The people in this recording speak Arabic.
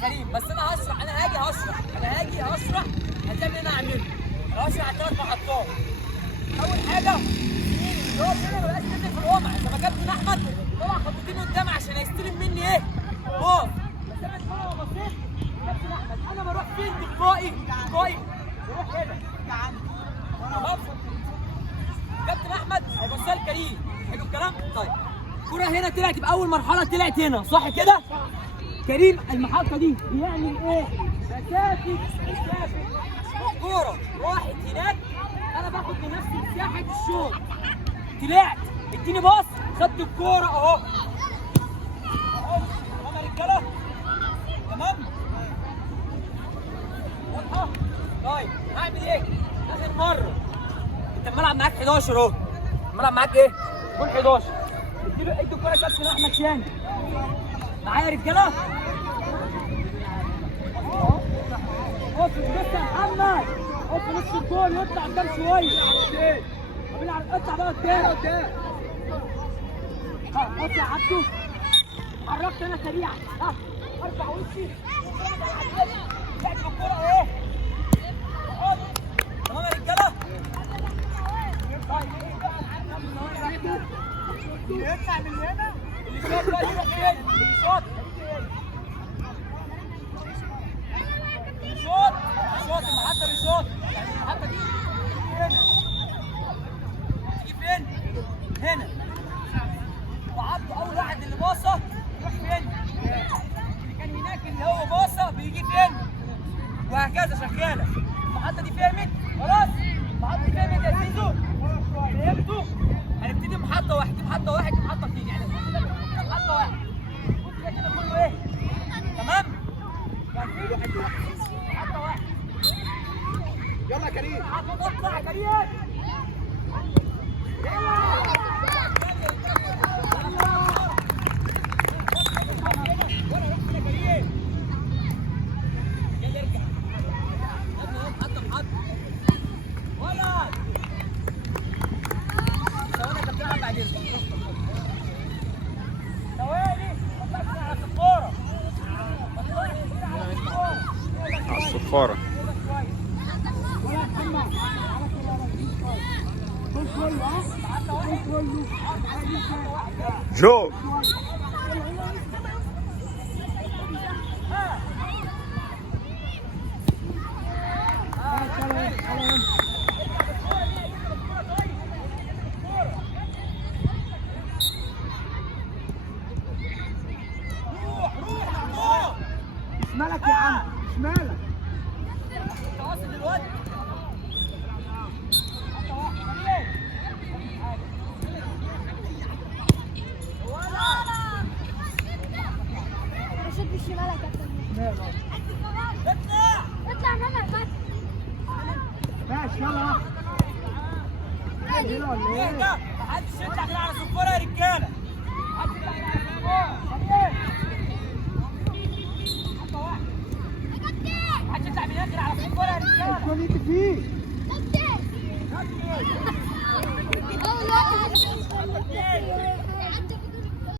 كريم، بس انا هشرح، انا هاجي هشرح هتعمل اللي انا هعمله. هشرح على 3 محطات. اول حاجه اللي هو كده ما بقاش نازل في الوضع، لما كابتن احمد طلع خطوتين قدام عشان هيستلم مني ايه؟ باص. بس انا لما بصيت كابتن احمد انا بروح فين؟ تلقائي بروح هنا. تمام؟ كابتن احمد هيبصها لكريم. حلو الكلام؟ طيب الكوره هنا طلعت يبقى اول مرحله طلعت هنا، صح كده؟ كريم المحطه دي بيعمل ايه؟ مسافه الكوره راحت هناك، انا باخد لنفسي مساحه الشوط. طلعت اديني باص، خدت الكوره اهو. تمام يا رجاله؟ تمام؟ واضحه؟ طيب هعمل ايه؟ اخر مره انت الملعب معاك 11 اهو. الملعب معاك ايه؟ جول 11. ادي الكوره كابتن احمد تاني. معايا يا رجاله؟ بص بص يا محمد، حط نص الجول واطلع قدام شويه. اطلع بقى قدام. حط يا عبدو. حركت انا سريع. ارفع وشي. لعب الكوره اهي. تمام يا رجاله؟ يطلع من هنا. اللي شاط بقى يروح فين؟ اللي شاط المحطة اللي شاط. يعني المحطة دي هنا. تيجي فين؟ هنا. وعبده أول واحد اللي باصة يروح فين؟ اللي كان هناك اللي هو باصة بيجي فين؟ وهكذا شغالة. المحطة دي فهمت؟ خلاص؟ المحطة دي فهمت يا زيزو؟ فهمتوا؟ هنبتدي محطة واحد، محطة واحد، محطة اتنين، يعني محطة واحد. بص ده كده كله ايه؟ تمام؟ يعني في محطة واحد. يلا يا كريم. اطلع يا كريم. الصفارة جو شمالك يا عم، شمالك. انت واصل دلوقتي؟ مشيت بالشمال يا كابتن. اطلع منك. ماشي يلا. ايه ده؟ محدش يطلع كده على صفارة يا رجالة. محدش يطلع كده على صفارة. محدش يطلع من الاخر على صفارة يا رجالة. الكل يجي فيه. كابتن.